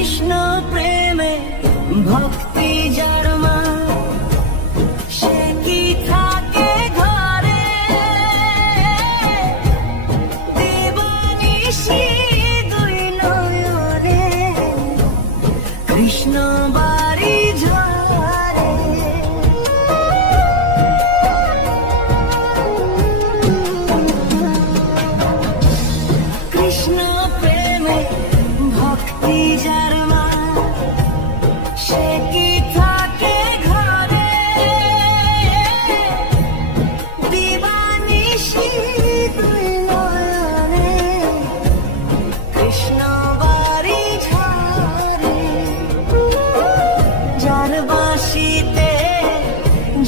কৃষ্ণ প্রেমে ভক্তি যার মা, সে কি থাকে ঘরে দিবানিশি দুই নয়নে, কৃষ্ণ বাড়ি ঝরে। কৃষ্ণ প্রেমে ভক্তি যার মা, সে কি থাকে ঘরে দিবানিশি দুই নয়নে, কৃষ্ণ বাড়ি ঝরে। যার বাঁশিতে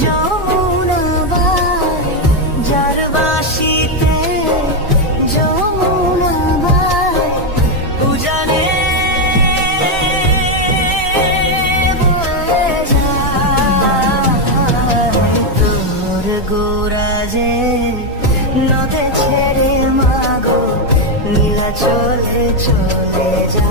যমুনা বাজে, যার বাঁশিতে যমুনা বাজে, উজানে বয়ে যায়। তোর গোরাজে নদে ছেড়ে মাগো নীলা চলে চলে যায়।